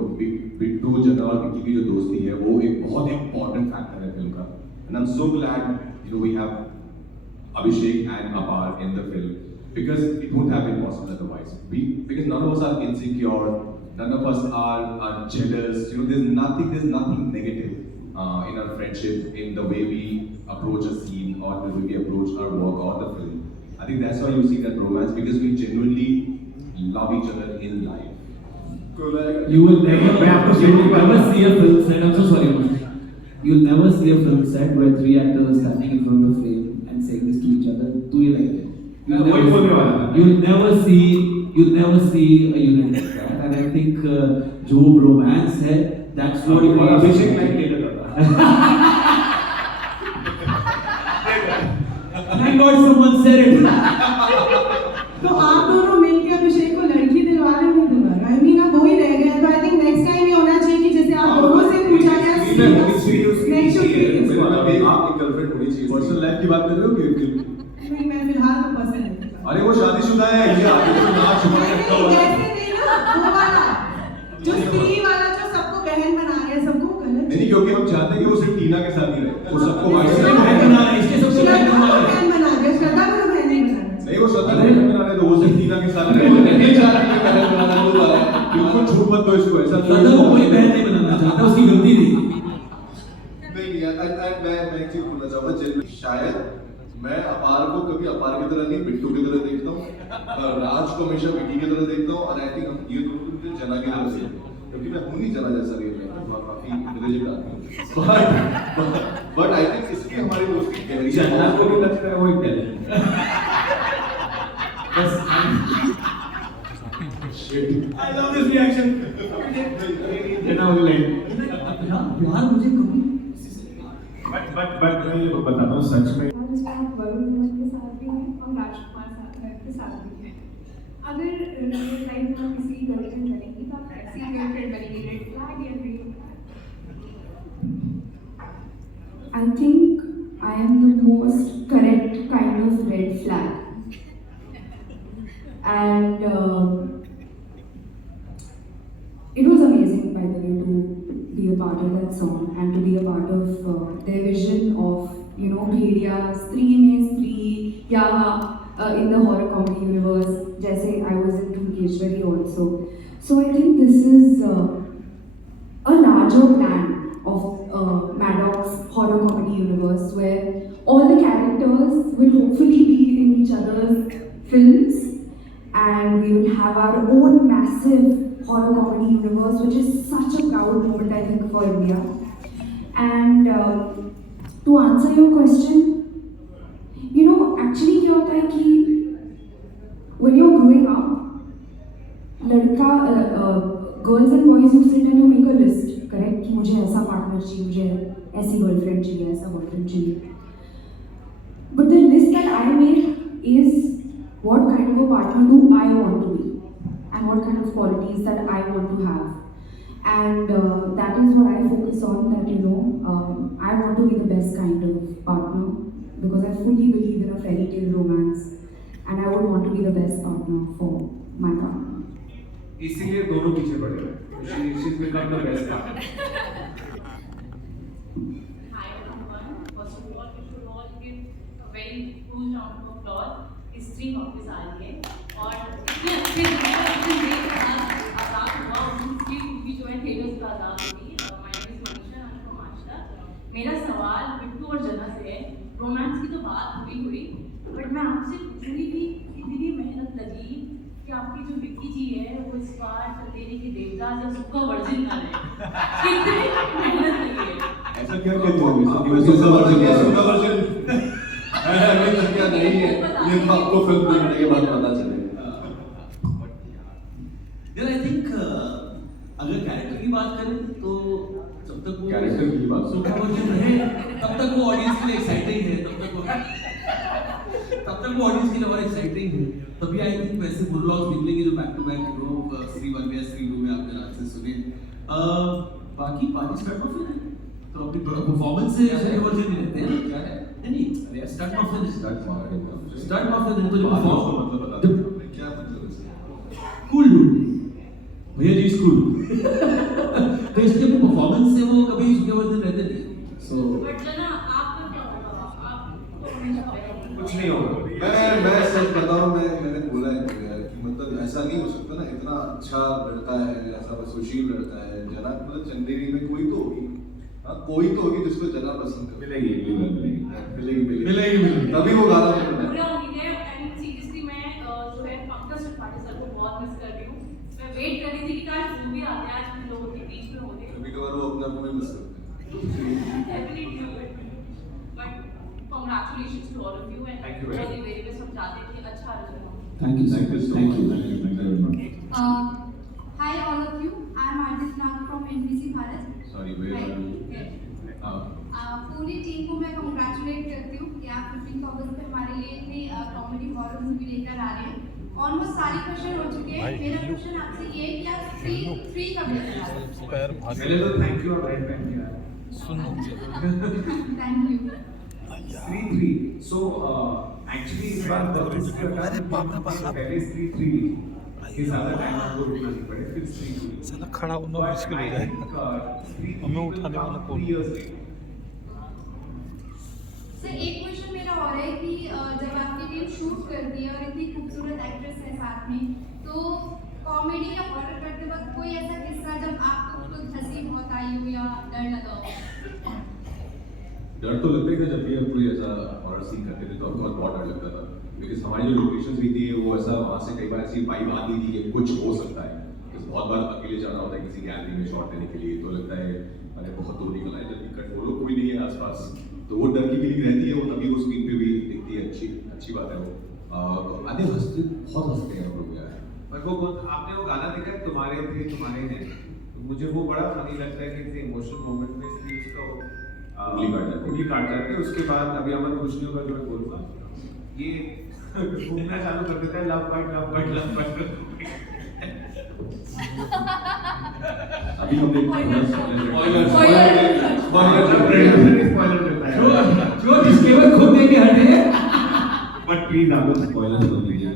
बिट्टू, जना और विक्की की जो दोस्ती है वो एक बहुत इंपॉर्टेंट फैक्टर है फिल्म का। And I am so glad you know we have Abhishek and Apar in the film because it wouldn't have been possible otherwise. Because none of us are insecure, none of us are jealous. You know, there's nothing negative in our friendship, in the way we approach a scene or the way we approach our work or the film. I think that's why you see that romance because we genuinely love each other in life. You will never see a film set. I'm so sorry, Anush. You'll never see a film set where 3 actors are standing in front of the frame and saying this to each other. Do you like it? You'll never see a unit like that. And I think जो romance है, that's what you call Abhishek like Thank God someone said it. तो आप दोनों मिलके अभिषेक को लड़की दिलवा रहे हैं दोबारा? आई मीन अब वही रह गया। तो आई थिंक नेक्स्ट टाइम ये होना चाहिए कि जैसे आप दोनों से पूछा गया आपकी गर्लफ्रेंड होनी चाहिए। पर्सनल लाइफ की बात कर रहे हो कि नहीं, मैं फिलहाल तो पसंद है। अरे वो शादीशुदा है ये आपके तो नाच हुआ वो वाला जो स्त्री वाला जो सबको बहन बना रहा है, सबको गलत नहीं, क्योंकि हम चाहते हैं कि वो सिर्फ टीना के साथ ही रहे। वो सबको वाइस बहन बना रहे हैं, इसके सबसे बहन बना रहे हैं। बना दिया, श्रद्धा को बहन नहीं बना रहा। नहीं, वो श्रद्धा को बहन बना रहे तो वो सिर्फ टीना के साथ रहे। नहीं चाहते कि बहन बनाना वो वाला है। बिल्कुल छूट मत दो इसको, ऐसा श्रद्धा को कोई बहन नहीं बनाना चाहता, उसकी गलती नहीं। नहीं यार, मैं एक चीज बोलना चाहूंगा। जनरली शायद मैं अपार को कभी अपार की तरह नहीं, बिट्टू की तरह देखता हूँ। राज को हमेशा विकी की तरह देखता हूँ। और आई थिंक हम ये दोनों फिल्म जना की तरह देखते हैं क्योंकि मैं हूँ नहीं जना जैसा रियल लाइफ में, काफी इंटेलिजेंट आदमी हूँ। बट आई थिंक इसकी हमारी दोस्ती गहरी है। जना को भी लगता है वो intelligent. I love this reaction. जना will end. प्यार मुझे कभी बट मैं ये बताता हूँ सच में वरुण धवन के साथ भी है और राजकुमार के साथ भी है। अगर रियल लाइफ में किसी गर्लफ्रेंड बनेगी तो आप ऐसी गर्लफ्रेंड बनेगी, रेड फ्लैग या green flag? I think I am the most correct kind of red flag. And it was amazing, by the way, to be a part of that song and to be a part of their vision of, you know, Bhediya, Stree mein Stree, ya in the horror comedy universe, jaise I was in Tumkeshwari also. So I think this is a larger plan of Maddox's horror comedy universe where all the characters will hopefully be in each other's films and we will have our own massive horror comedy universe, which is such a proud moment, I think, for India. And to answer your question, you know, actually क्या होता है कि when you're growing up, girls and boys you sit and you make a list, correct? कि मुझे ऐसा partner चाहिए, मुझे ऐसी girlfriend चाहिए, ऐसा boyfriend चाहिए. But the list that I make is what kind of a partner do I want to be and what kind of qualities that I want to have. And that is what I focus on, that, you know, I want to be the best kind of partner because I fully believe in a fairy tale romance and I would want to be the best partner for my partner. इसीलिए दोनों पीछे पड़े हुए हैं। She's become the best partner. Very huge round of applause. स्त्री वापस आ रही है और इतने अच्छे आजाद हुआ उसकी मूवी जो है थिएटर्स पर आजाद होगी. My name is Manisha I am from Ashra. मेरा सवाल बिट्टू और जना से है. रोमांस की तो बात हुई बट मैं आपसे पूछूंगी कि इतनी मेहनत लगी कि आपकी जो विक्की जी है वो इस बार चंदेरी के देवदास या सुक्का वर्जिन ना रहे. कितनी मेहनत लगी है. ऐसा क्या कहते हो नहीं है, ये आपको फिल्म देखने के बाद पता चलेगा. यार आई थिंक अगर कैरेक्टर की बात करें तो जब तक वो कैरेक्टर की बात सुपर वर्जन रहे तब तक वो ऑडियंस के लिए एक्साइटिंग है. तब तक वो ऑडियंस के लिए बहुत एक्साइटिंग है. तभी आई थिंक वैसे मोनोलॉग्स निकलेंगे जो बैक टू बैक श्री 1 में या श्री 2 में आपने रात से सुने. बाकी पार्टी स्टार्ट ऑफ है तो अपनी परफॉर्मेंस से ऐसे वर्जन में रहते हैं. क्या है नहीं स्टार्ट ऑफ है स्टार्ट ऑफ है तो जो मतलब बता दो क्या मतलब है? कूल डूड भैया जी स्कूल तो इसके अपनी परफॉर्मेंस से वो कभी सुपर वर्जन रहते नहीं. सो बट जना आपका क्या होगा? आप कुछ नहीं होगा. मैं सच बताऊं, मैंने बोला है कि मतलब ऐसा नहीं हो सकता ना. इतना अच्छा लड़का है, ऐसा सुशील लड़का है. जना मतलब चंदेरी में कोई तो होगी. हाँ कोई तो होगी जिसको जना पसंद कर. मिलेगी तभी वो गाना पूरा उम्मीद है. एंड सीरियसली मैं जो है पंकज त्रिपाठी सर को बहुत मिस कर रही हूँ. मैं वेट कर रही थी कि आज वो भी आते हैं, आज हम लोगों के बीच में होते. कभी कभार वो अपने आप में मिस करते but congratulations to all of you and Thank you very much. Very best. हम चाहते हैं कि अच्छा रिजल्ट हो. Thank you Thank you so much. Hi all of you. I am Arjit Nag from NBC Bharat. Sorry, where are you? पूरी team को मैं congratulate करती हूँ कि आप 15 अगस्त पे हमारे लिए इतनी कॉमेडी हॉरर मूवी लेकर आ रहे हैं. ऑलमोस्ट सारे क्वेश्चन हो चुके हैं. मेरा क्वेश्चन आपसे ये है कि आप फ्री कब लेकर आ रहे हैं? पहले तो थैंक यू और राइट टाइम किया. Thank you. 3 so actually इस बार पहले 3 कि ज्यादा टाइम आपको रुकना नहीं पड़े. फिर 3 साला खड़ा होना मुश्किल हो जाए. हमें उठाने वाला कौन? सर एक क्वेश्चन मेरा और है कि जब आपकी टीम शूट करती है और इतनी खूबसूरत एक्ट्रेस है साथ में, तो कॉमेडी या हॉरर करते वक्त कोई ऐसा किस्सा जब आपको खुद हंसी बहुत आई हो या डर लगा हो? डर तो लगता ही था जब भी हम कोई ऐसा हॉरर सीन करते थे तो हमको बहुत डर लगता था. बिकॉज हमारी जो लोकेशंस भी थी वो ऐसा वहाँ से कई बार ऐसी वाइब आती थी कि कुछ हो सकता है. बहुत बार अकेले जाना होता है किसी गैलरी में शॉट लेने के लिए तो लगता है अरे बहुत दूर निकल आए जल्दी कट बोलो कोई नहीं है आसपास. तो वो डर की फीलिंग रहती है. वो तभी वो स्क्रीन पे भी दिखती है. अच्छी बात है वो. आधे हंसते बहुत हंसते हैं हम लोग यार. पर वो आपने वो गाना देखा तुम्हारे थे तुम्हारे हैं. तो मुझे वो बड़ा फनी लगता है कि इमोशनल मोमेंट में इसलिए उसको उंगली काट जाते हैं. उसके बाद अभी अमन खुशनियों का जो मैं बोलूँगा ये घूमना चालू कर देता है. लव बट अभी हमने जो जिसके बाद खुद देके हटे बट प्लीज आप लोग स्पॉइलर मत दीजिए.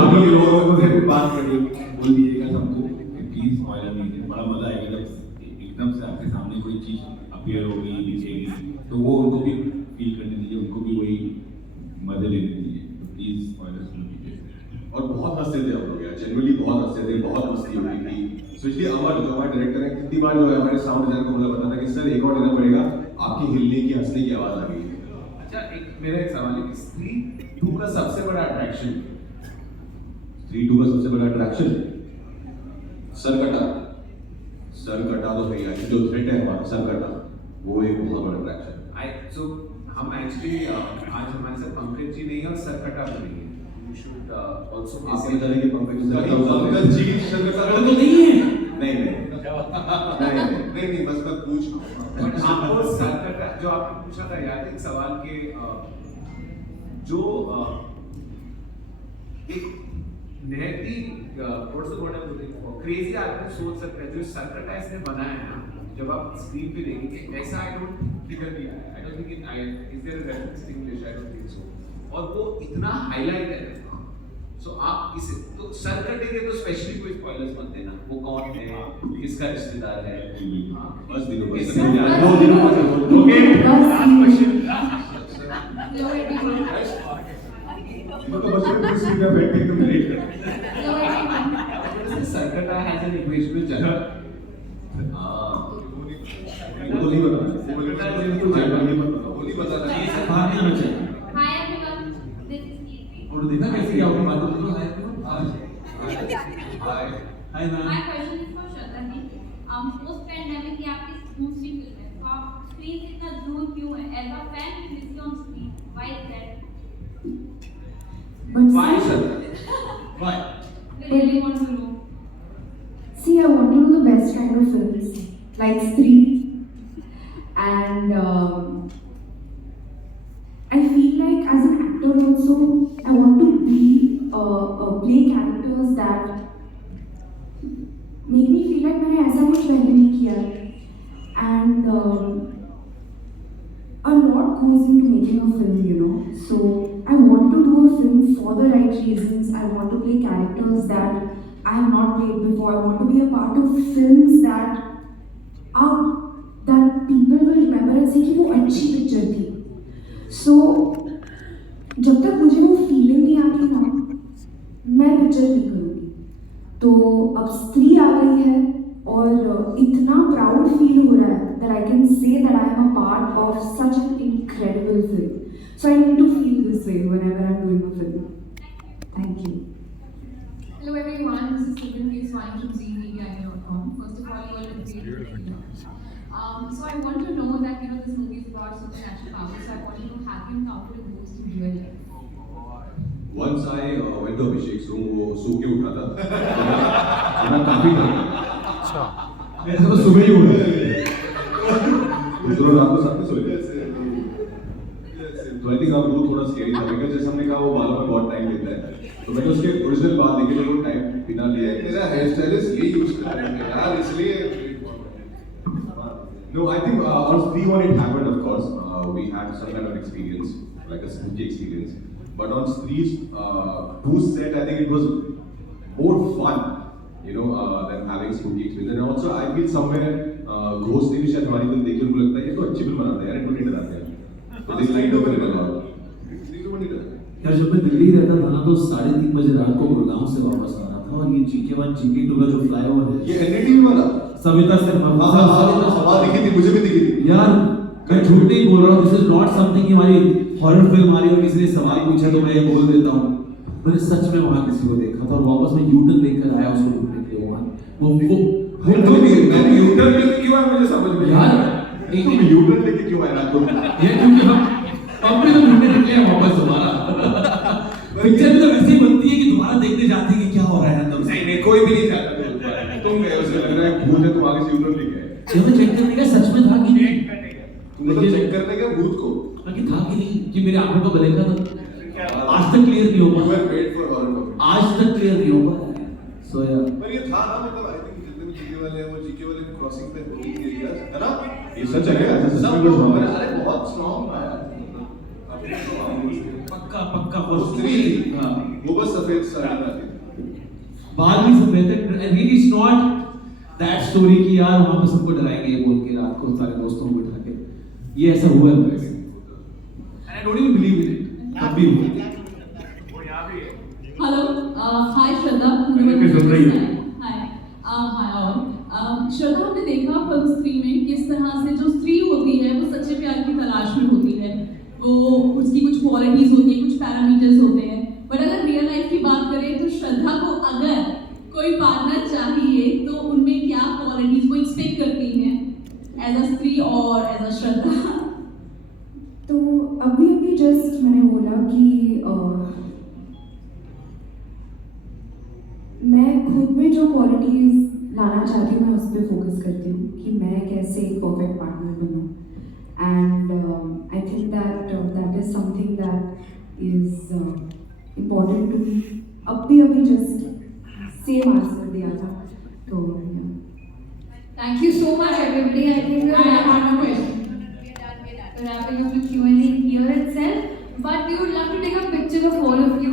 आप लोग लोगों को फिर बात करिए बोल दीजिएगा सबको प्लीज स्पॉइलर नहीं दीजिए. बड़ा मजा आएगा जब एकदम से आपके सामने कोई चीज अपीयर होगी दिखेगी तो वो उनको भी फील करने दीजिए. उनको भी वही मजे लेने दीजिए. तो प्लीज स्पॉइलर्स मत दीजिए. और बहुत हंसते थे हम लोग यार. जनरली बहुत हंसते थे. बहुत मस्ती हो रही थी. स्पेशली अमर जो हमारे डायरेक्टर है कितनी बार जो है हमारे साउंड डिजाइनर को बोला पता था कि सर एक और देना पड़ेगा. आपकी हिलने की हंसने की आवाज आ गई. अच्छा मेरा एक सवाल है कि स्त्री 2 का सबसे बड़ा अट्रैक्शन सर कटा तो भैया जो थ्रेट है हमारा सर कटा वो एक बहुत बड़ा अट्रैक्शन. सो हम एक्चुअली आज हमारे साथ पंकज जी नहीं है और सर कटा भी नहीं है. यू शुड आल्सो आपके तरह के पंकज जी सर कटा तो नहीं है. नहीं बस मैं पूछ रहा हूँ. बट आपको सर कटा जो आपने पूछा था याद एक सवाल के जो एक नहती क्रेजी आदमी सोच सकता है जो सर कटा इसने बनाया है ना. जब आप स्क्रीन पे देखेंगे ऐसा आई डोंट फिगर भी आया. I don't think is there a reference in English. I don't think so. और वो इतना हाईलाइट है. सो आप इसे तो सर कटे के तो स्पेशली कोई स्पॉयलर्स मत देना. वो कौन है किसका रिश्तेदार है. बस दिनों okay last question Hello everyone. इनको बस में कुछ सीधा बैठ के एकदम लेट कर Hello everyone. Sarkata has an equation with Jana. वो तो नहीं बता नहीं पता ये सब बाहर नहीं आना चाहिए Hi everyone, this is Kirti. और देखा कैसे क्या आपकी बात बोल रहे हो हाय हाय My ma'am question is for Shraddha ji. Post pandemic ये आपकी दूसरी फिल्म है, तो आप स्क्रीन से इतना दूर क्यों है? As a fan, you miss you on screen. Why is that? But Why, see, sir? Why? We really want to know. see, I want to do the best kind of films, like Stree, and I feel like as an actor also, I want to play characters that make me feel like मैंने ऐसा कुछ पहले नहीं किया है, and a lot goes into making a film, you know. So I want to do a film for the right reasons. I want to play characters that I have not played before. I want to be a part of films that people will remember and say कि वो अच्छी picture थी. So जब तक मुझे वो feeling नहीं आती ना, मैं पिक्चर नहीं करूँगी. तो अब स्त्री आ गई है और इतना प्राउड फील हो रहा है that I can say that I am a part of such an incredible film. So I need to feel this way whenever I'm doing a film. Thank you. Hello everyone, this is Sugan Keswani from ZMedia.com. First of all, you all look great. So I want to know that this movie is about supernatural powers. So I want to know, have you encountered ghosts in real life? Once I went to Abhishek's room, वो सो के उठा था मैं काफी डर गया ऐसा तो सुबह ही हुआ दूसरों रात को साथ में सोए तो आई थिंक अब वो थोड़ा स्केरी था बिकॉज़ जैसे हमने कहा वो बालों में बहुत टाइम लेता है तो मैंने उसके ओरिजिनल बाल देखे तो वो टाइम बिना लिए मेरा हेयर स्टाइलिस्ट ये यूज कर रहा है यार इसलिए No, I think on Stree one it happened, of course. We had some kind of experience, like a spooky experience. But on Stree's two set, I think it was more fun, than having spooky experience. And also, I feel somewhere Ghost ने भी शायद हमारी film देखी उनको लगता है ये तो अच्छी फिल्म बनाते हैं यार, इनको नहीं डराते हैं. तो this kind of film allowed. यार जब मैं दिल्ली रहता था ना तो 3:30 बजे रात को गुड़गांव से वापस आ रहा था और ये GK1 GK2 का जो फ्लाईओवर है ये NDTV वाला सविता सर हाँ दिखी थी मुझे भी दिखी थी यार मैं झूठ नहीं बोल रहा हूँ दिस इज नॉट समथिंग कि हमारी हॉरर फिल्म आ रही है और किसी ने सवाल पूछा तो मैं ये बोल देता हूँ मैंने सच में वहाँ किसी को देखा था और वापस मैं यूटर्न लेकर आया उसको ढूंढने के लिए वहाँ वो मैंने यूटर्न लेके क्यों आया मुझे समझ में यार एक यूटर्न लेके क्यों आया रात को ये क्योंकि हम अपने तो ढूंढने निकले हैं वापस दोबारा पिक्चर तो वैसे ही बनती है कि दोबारा देखने जाते हैं कि क्या हो रहा है अंदर नहीं नहीं कोई भी नहीं चाहता तुम गए उसे लग रहा है भूत है तुम आगे से यूटर्न लेके आए जब मैं चेक करने का सच में था कि नहीं तुमने तो चेक करने का भूत को कि था कि नहीं कि मेरे आंखों को बलेगा था आज तक क्लियर नहीं हो पाया आज तक क्लियर नहीं हो पाया सो यार पर ये था ना मतलब आई थिंक जितने भी जीके वाले हैं वो जीके वाले क्रॉसिंग पे होती एरियाज है ना ये सच है क्या सब लोग अरे बहुत स्ट्रांग था यार पक्का वो स्त्री वो बस सफेद साड़ी में थी बाल भी सफेद है really it's not that story कि यार वहां पे सबको डराएंगे बोल के रात को सारे दोस्तों को बिठा के ये ऐसा हुआ है मेरे साथ and I don't even believe in it अभी हुआ Hello, hi Shraddha. Hi, all. श्रद्धा हमने देखा फिल्म स्त्री में किस तरह से जो स्त्री होती है वो सच्चे प्यार की तलाश में होती है वो उसकी कुछ क्वालिटीज होती है कुछ पैरामीटर्स होते हैं बट अगर रियल लाइफ की बात करें तो श्रद्धा को अगर कोई पार्टनर चाहिए तो उनमें क्या क्वालिटीज वो एक्सपेक्ट करती हैं एज अ स्त्री और एज अ श्रद्धा तो अभी जस्ट मैंने बोला कि मैं खुद में जो क्वालिटीज लाना चाहती हूँ मैं उस पर फोकस करती हूँ कि मैं कैसे एक परफेक्ट पार्टनर बनूँ and I think that is something that is important to me अभी जस्ट सेम आंसर दिया था तो Thank you so much everybody. I think we're wrapping up the Q&A here itself. But we would love to take a picture of all of you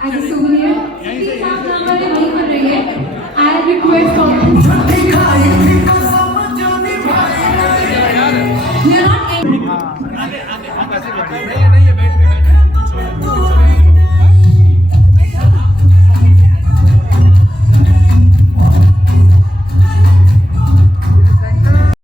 as a souvenir. Please आप number वहीं पर रहिए. I request all